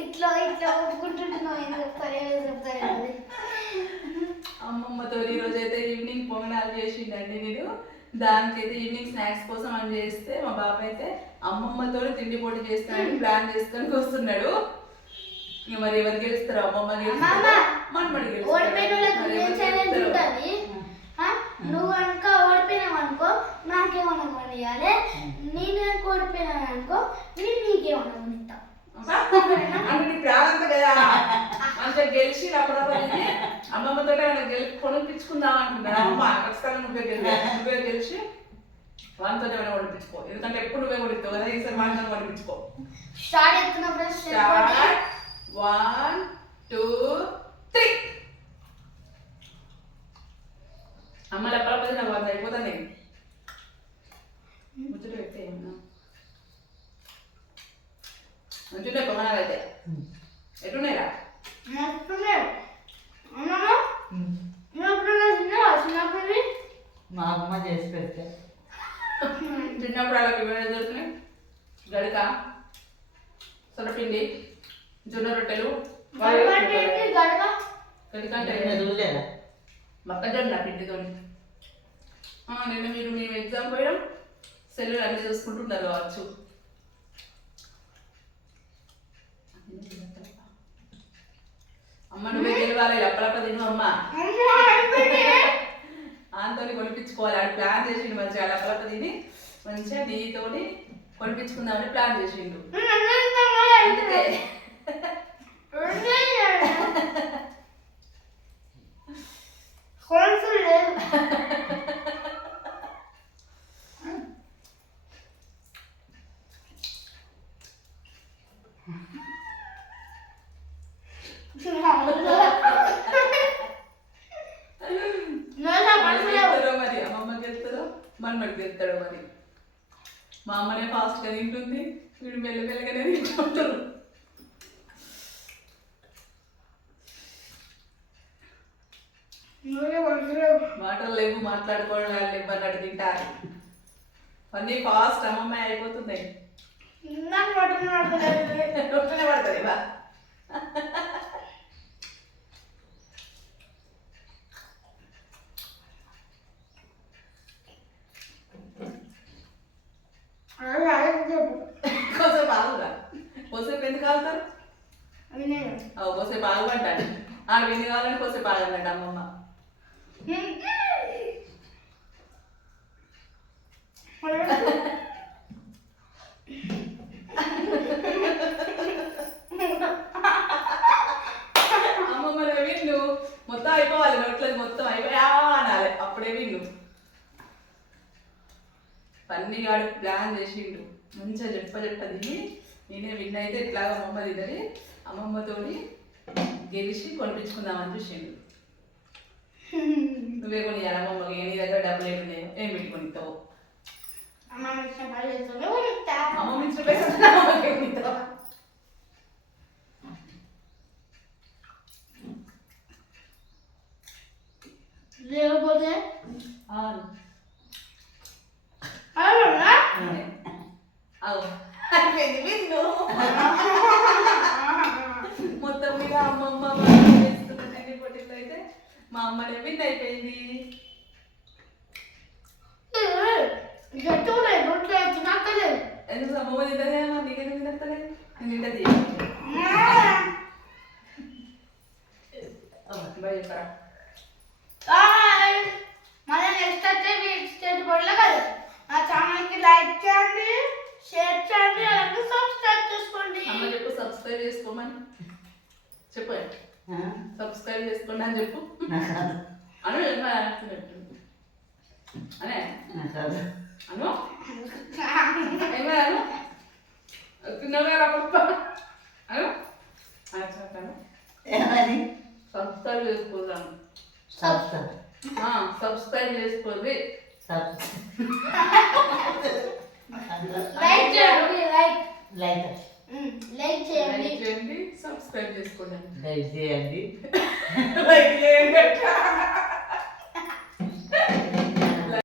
ఇట్లా ఇట్లా ఒప్పుకుంటున్నావు ఏం చెప్తారు అమ్మమ్మతో ఈరోజు అయితే ఈవినింగ్ పొంగనాలు చేసిండండి నేను. దానికైతే ఈవినింగ్ స్నాక్స్ కోసం అని చేస్తే మా బాబు అయితే అమ్మమ్మతో తిండి పోటీ చేస్తానని ప్లాన్ చేసుకొని వస్తున్నాడు. ఇక మరి ఎవరు గెలుస్తారు? అమ్మమ్మ గెలుస్తారా మనమడి గెలుస్తారా? నువ్వు కనుక ఓడిపోయినావు అనుకో నాకేమన్నా కొనియాలి, నేను కనుక ఓడిపోయినాను అనుకో నేను నీకేమన్నా కొనిస్తా. అంటే ప్రారంభం కదా అంత గెలిచి అప్పుడప్పుడు అమ్మమ్మతో కొనిపించుకుందాం అనుకుంటాను. అమ్మ ఖచ్చితంగా నువ్వే గెలిచి వాళ్ళతో ఏమైనా కొనిపించుకో, ఎందుకంటే ఎప్పుడు నువ్వే కొనిస్తావు కదా, ఈసారి వాళ్ళతో కొనిపించుకో. స్టార్ట్ అవుతున్నా ఫ్రెండ్స్. 1 2 3. అమ్మ లేకపోతే నాకు వంద అయిపోతాను. ముచ్చట పెట్టే మంచిగా పొంగనాలు అయితే ఎట్లున్నాయిరా? మా అమ్మ చేసి పెడితే చిన్నప్పుడు అలా ఏమైనా దొరుకుతున్నాయి. గడక, సొరపిండి, జొన్న రొట్టెలు, గడికంటే మొక్కజొన్న పిండితో. నిన్న మేము ఎగ్జామ్ పోయాం, సెల్లు అన్నీ చూసుకుంటున్నారు కావచ్చు. అమ్మ నువ్వే గెలవాలి, అప్పుడప్పుడు తిను అమ్మ. ఆంతోని కొనిపించుకోవాలి అని ప్లాన్ చేసిండు. మంచిగా అప్పుడప్పుడు తిని మంచిగా నీతోని కొనిపించుకుందామని ప్లాన్ చేసిండు. అందుకే మరి అమ్మమ్మ గెలుతారో మనమడికి గెలుతాడో మరి. మా అమ్మనే ఫాస్ట్గా తింటుంది, వీడు మెల్లమెల్లగానే తింటుంటారు. మాటలు లేవు, మాట్లాడుకోవడం లేవు అన్నట్టు తింటారు. అన్నీ ఫాస్ట్ అమ్మమ్మ అయిపోతున్నాయి. రొట్టెనే పడుతుంది బా. కోసేపు ఆగురా. కోసేపు ఎందుకు ఆగుతారు? కోసేపు ఆగమంటాడు. విని కావాలని కోసేపు ఆగమంట అమ్మమ్మ. అమ్మమ్మ విన్ను మొత్తం అయిపోవాలి, నోట్లేదు మొత్తం అయిపోయా అనాలి, అప్పుడే విన్ను. పన్నీగాడు ప్లాన్ చేసిండు మంచిగా చెప్పది. నేనే విన్ అయితే ఇట్లాగా అమ్మమ్మ తిన్నది, అమ్మమ్మతోని గెలిచి కొనిపించుకుందామని చూసిండు. నువ్వే కొనియాలి అమ్మమ్మకి, నీ దగ్గర డబ్బులు ఏమున్నాయో ఏం పెట్టి కొనిస్తావు? అమ్మమ్మ ఇచ్చిన పైసలు అమ్మమ్మకి కొనిస్తావా? లేకపోతే మొత్తం మీద అమ్మమ్మ తిండి పొట్టిల్లో అయితే మా అమ్మనే విన్ అయిపోయింది. ఎందుకు అమ్మమ్మ తింటదే? నీకెందుకు తినలేదు? నేను తింటది చెప్పరా? మళ్ళీ నెక్స్ట్ అయితే స్టేట్ బోర్డులో కదా నా ఛానల్కి లైక్ చేయండి, షేర్ చేయండి, అలాగే సబ్స్క్రైబ్ చేసుకోండి. అమ్మ చెప్పు, సబ్స్క్రైబ్ చేసుకోమని చెప్పు. సబ్స్క్రైబ్ చేసుకోండి అని చెప్పు. అను అనే అను ఏమను తిన్నగా పప్ప అను చెప్పాను. సబ్స్క్రైబ్ చేసుకోదాము. సబ్స్క్రైబ్ చేసుకోండి. లైక్ చేయండి, లైక్ చేయండి, సబ్స్క్రైబ్ చేసుకోండి. లైక్ చేయండి. లైక్ చేయండి.